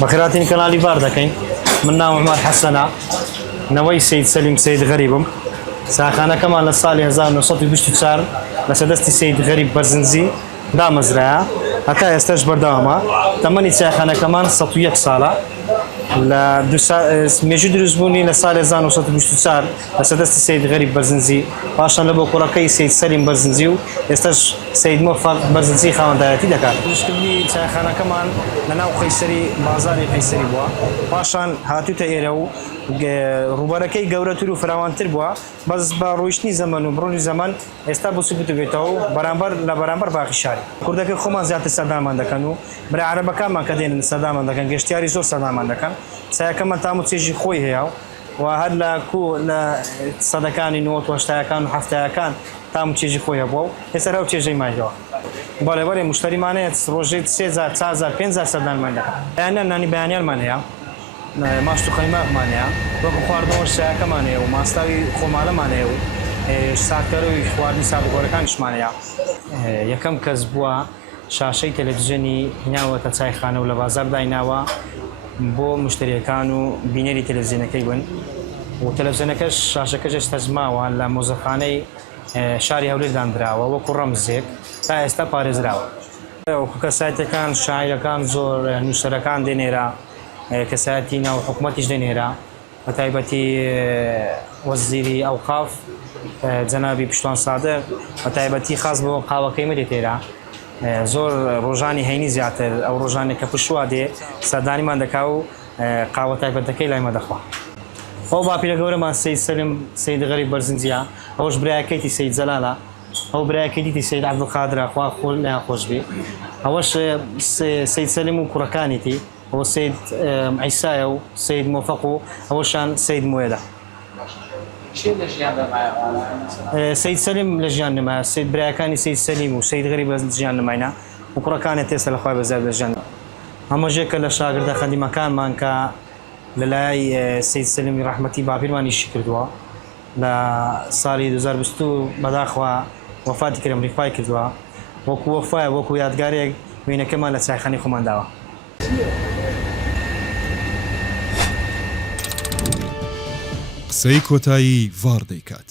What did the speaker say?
بخيراتين كنالي باردكين من نام عمر حسنة نوي سيد سليم سيد غريبم ساخانه كمان للصالح 1924 لسدستي سيد غريب برزنزي دا مزرعة حتى يستجبر داما تمني ساخانه كمان 101 صالة لا ميجود رزبوني لصالح 1924 لسدستي سيد غريب برزنزي باشان لبو كوراكي سيد سليم برزنزي يستج سيد موفق برزنزي خاون دايتي دكار شكلني ساخانه كمان لناو قيسري بازاري قيسري بوا باشان هاتو تايرو روبركي گەورەتر و فراوانتر بووە بەس بە ڕۆیشتنی زەمن و بڕۆنی زەمان ئێستا بۆ سوبوت بێتەوە بەرامبەر لە بەرامبەر باقی شاری کوردەکە خۆمان زیاتر سەردانمان دەکەن و برای عەرەبەکانمان کە دێنن سەردانمان دەکەن گەشتیاری زۆر سەردانمان دەکەن سایەکەمان تام و چێژی خۆی هەیە و هەر لە سەدەکانی 90 و 70 تام و چێژی خۆی هەبووە و ئێستا ئەو چێژەی مایەوە بەڵێ مشتریمانەیە ڕۆژێ 3000 4000 5000 سەردانمان دەکەن بەیانیان نانی بەیانیانمان هەیە ماست و خەیماقمان هەیە وەکو خواردنەوە شایەکەمان هەیە و ماستاوی خۆماڵەمان هەیە و ساتکەرەوەی خواردنی سادوگۆرەکانیشمان هەیە یەکەم کەس بووە شاشەی تەلەڤیزیۆنی هێناوەتە چایخانە و لە بازار دایناوە بۆ مشتریەکان و بینەری تەلەڤیزیۆنەکەی بن و تەلەڤیزیۆنەکەش شاشەکەش ئێستەجماوە لە مۆزەخانەی شاری هەولێر دانراوە وەکو ڕەمزێک تا ئێستا پارێزراوە وەکو کەسایەتەکان شاعیرەکان زۆر نووسەرەکان دێنێرە کەسایەتی ناو حکوومەتیش دێنێرە بە تایبەتی وەزیری ئەوقاف جەنابی پشتوان سادق بە تایبەتی خاص بۆ قاوەکەی مەدێت تێرە زۆر ڕۆژانی هەینی زیاتر ئەو ڕۆژانێک کە پشووا دێ سەردانیمان دەکا و قاوە تایبەتەکەی لایمە دەخوا ئەو باپیرە گەورەمان سید سەلیم سید غەریب بەرزنجیە ئەوش برایەکەیتی سید جەلالە ئەو برایەکەی دیتی سید عەبدولقادرە خوا خۆیان خۆش بێ ئەوەش سید سەلیم و کوڕەکانیتی هو سيد عيسى وسيد موفق وشان سيد مويدا. شيء لجيان معي سيد سليم لجيان معي سيد براكاني سيد سليم وسيد غريب لجيان معنا وكرة كانت تسأل أخوي بزاف لجيان. أما جيك للشاغر ده خدي مكان مانكا للاي سيد سليم رحمتي بابير ماني شكر دوا لا صاري 2022 بداخوا وفاتي كريم رفاي كدوا وكو وفاء وكو يادگاري وين كمان لساخاني خمان دوا. قسەی کۆتایی ڤار دەیکات.